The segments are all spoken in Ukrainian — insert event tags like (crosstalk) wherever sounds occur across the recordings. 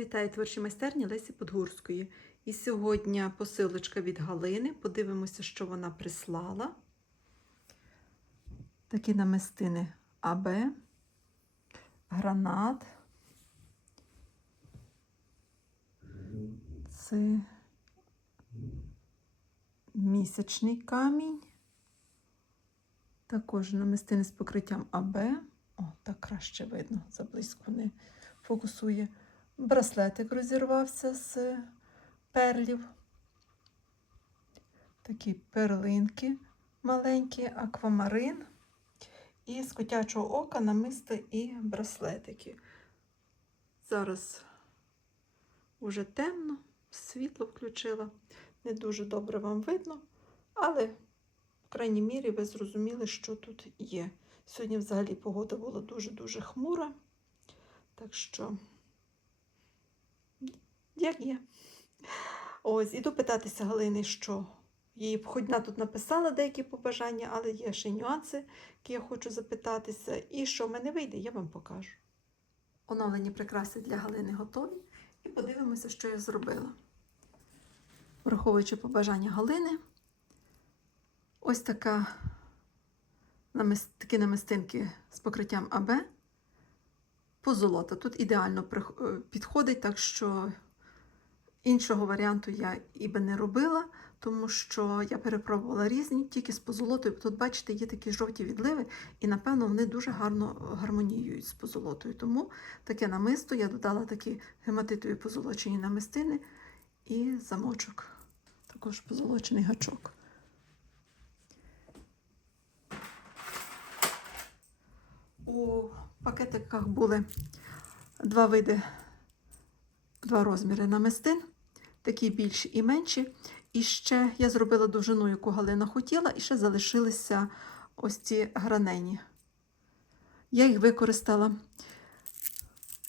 Вітаю творчі майстерні Лесі Подгурської. І сьогодні посилочка від Галини. Подивимося, що вона прислала. Такі намистини АБ, гранат. Це місячний камінь. Також намистини з покриттям АБ. О, так краще видно, заблизько не фокусує. Браслетик розірвався з перлів. Такі перлинки маленькі, аквамарин. І з котячого ока намисти і браслетики. Зараз уже темно, світло включила. Не дуже добре вам видно, але, в крайній мірі, ви зрозуміли, що тут є. Сьогодні взагалі погода була дуже-дуже хмура. Так що як є. Ось, іду питатися Галини, що їй хоч тут написала деякі побажання, але є ще нюанси, які я хочу запитатися. І що в мене вийде, я вам покажу. Оновлені прикраси для Галини готові. І подивимося, що я зробила. Враховуючи побажання Галини, ось така такі намистинки з покриттям АБ позолота. Тут ідеально е, підходить, так що іншого варіанту я і би не робила, тому що я перепробувала різні, тільки з позолотою. Тут, бачите, є такі жовті відливи, і, напевно, вони дуже гарно гармоніюють з позолотою. Тому таке намисто я додала такі гематитові позолочені намистини і замочок. Також позолочений гачок. У пакетиках були два види, два розміри намистин, такі більші і менші. І ще я зробила довжину, яку Галина хотіла, і ще залишилися ось ці гранені. Я їх використала,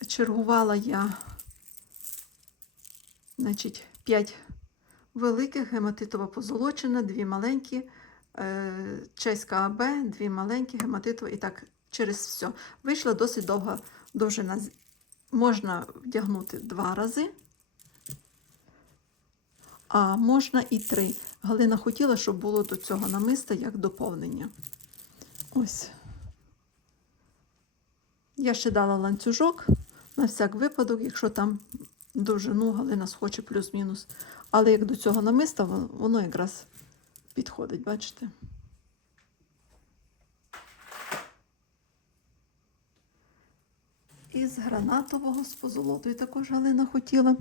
чергувала я, значить, 5 великих, гематитова позолочена, дві маленькі, е, чеська АБ, дві маленькі, гематитова і так через все. Вийшла досить довга довжина. Можна вдягнути два рази, а можна і три. Галина хотіла, щоб було до цього намиста як доповнення. Ось. Я ще дала ланцюжок на всяк випадок, якщо там довжину Галина схоче плюс-мінус. Але як до цього намиста, воно якраз підходить, бачите? Із гранатового з позолотою також Галина хотіла.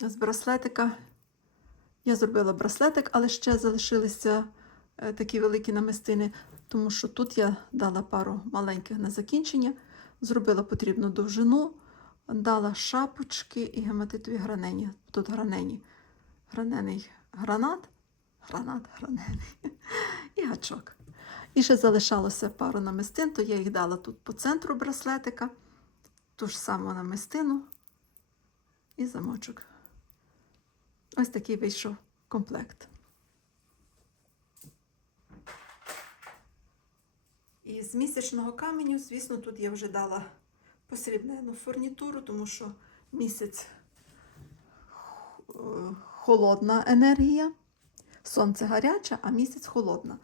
З браслетика я зробила браслетик, але ще залишилися е, такі великі намистини, тому що тут я дала пару маленьких на закінчення, зробила потрібну довжину, дала шапочки і гематитові гранені. Тут гранені. Гранений гранат, гранат, гранений (laughs) і гачок. І ще залишалося пару намистин, то я їх дала тут по центру браслетика, ту ж саму намистину і замочок. Ось такий вийшов комплект. І з місячного каменю, звісно, тут я вже дала посрібнену фурнітуру, тому що місяць е, холодна енергія, сонце гаряче, а місяць холодна.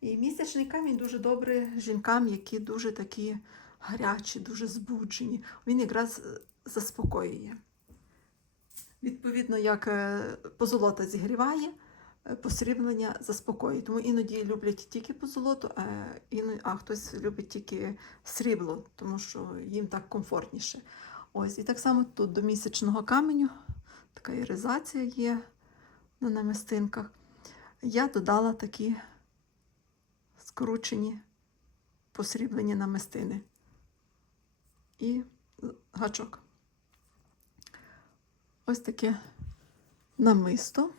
І місячний камінь дуже добрий жінкам, які дуже такі гарячі, дуже збуджені. Він якраз е, заспокоює. Відповідно, як е, позолота зігріває, е, посріблення заспокоює. Тому іноді люблять тільки позолоту, іно- а хтось любить тільки срібло, тому що їм так комфортніше. Ось, і так само тут до місячного каменю така іризація є на намистинках. Я додала такі скручені посріблені намистини і гачок. Ось таке намисто.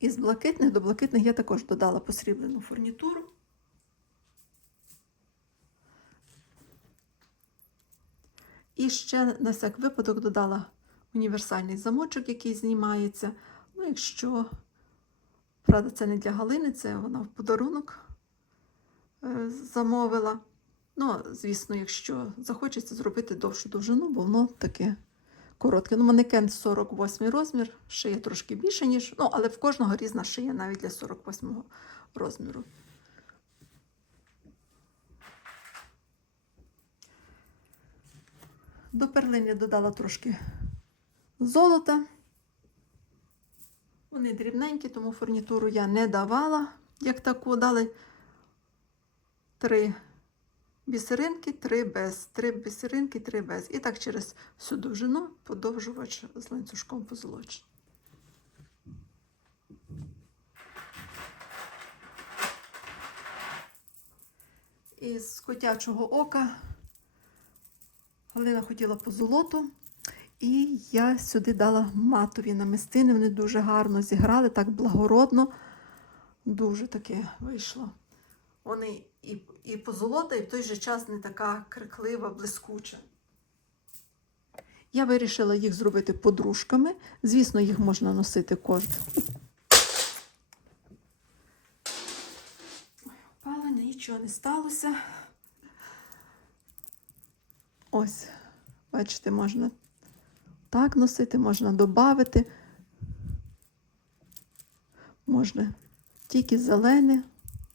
Із блакитних до блакитних я також додала посріблену фурнітуру. І ще на всяк випадок додала універсальний замочок, який знімається. Ну, якщо Правда, це не для Галини, це вона в подарунок замовила. Ну, звісно, якщо захочеться зробити довшу довжину, бо воно таке коротке. Ну, манекен 48 розмір, шия трошки більше, ніж. Ну, але в кожного різна шия навіть для 48 розміру. До перлин я додала трошки золота. Вони дрібненькі, тому фурнітуру я не давала, як таку. Дали три бісеринки, три без, три бісеринки, три без. І так через всю довжину подовжувач з ланцюжком позолочений. Із котячого ока Галина хотіла по золоту. І я сюди дала матові намистини. Вони дуже гарно зіграли, так благородно. Дуже таке вийшло. Вони і, і позолота, і в той же час не така криклива, блискуча. Я вирішила їх зробити подружками. Звісно, їх можна носити кожен. Ой, Опалення, нічого не сталося. Ось, бачите, можна так носити, можна додати. Можна тільки зелене,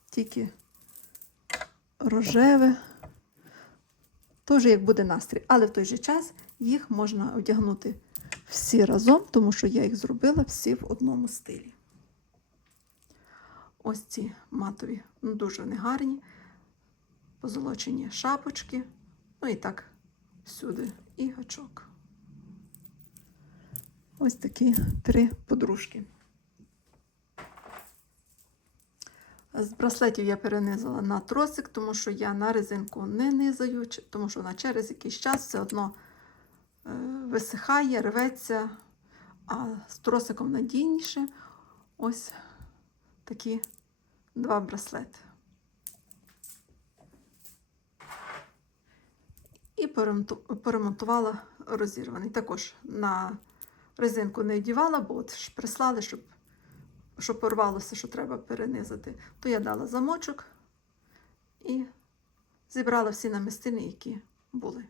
тільки рожеве. Теж як буде настрій. Але в той же час їх можна одягнути всі разом, тому що я їх зробила всі в одному стилі. Ось ці матові, ну, дуже вони гарні, позолочені шапочки, ну і так всюди і гачок. Ось такі три подружки. З браслетів я перенизала на тросик, тому що я на резинку не низаю, тому що вона через якийсь час все одно е, висихає, рветься, а з тросиком надійніше. Ось такі два браслети. І поремонтувала розірваний. Також на резинку не вдівала, бо от прислали, щоб, щоб порвалося, що треба перенизати. То я дала замочок і зібрала всі намистини, які були.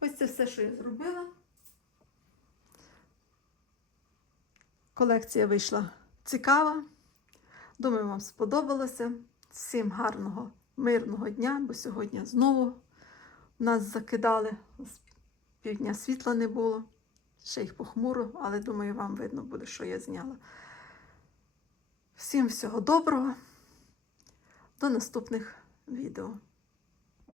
Ось це все, що я зробила. Колекція вийшла цікава. Думаю, вам сподобалося. Всім гарного, мирного дня, бо сьогодні знову нас закидали. З півдня світла не було. Ще їх похмуро, але думаю, вам видно буде, що я зняла. Всім всього доброго. До наступних відео.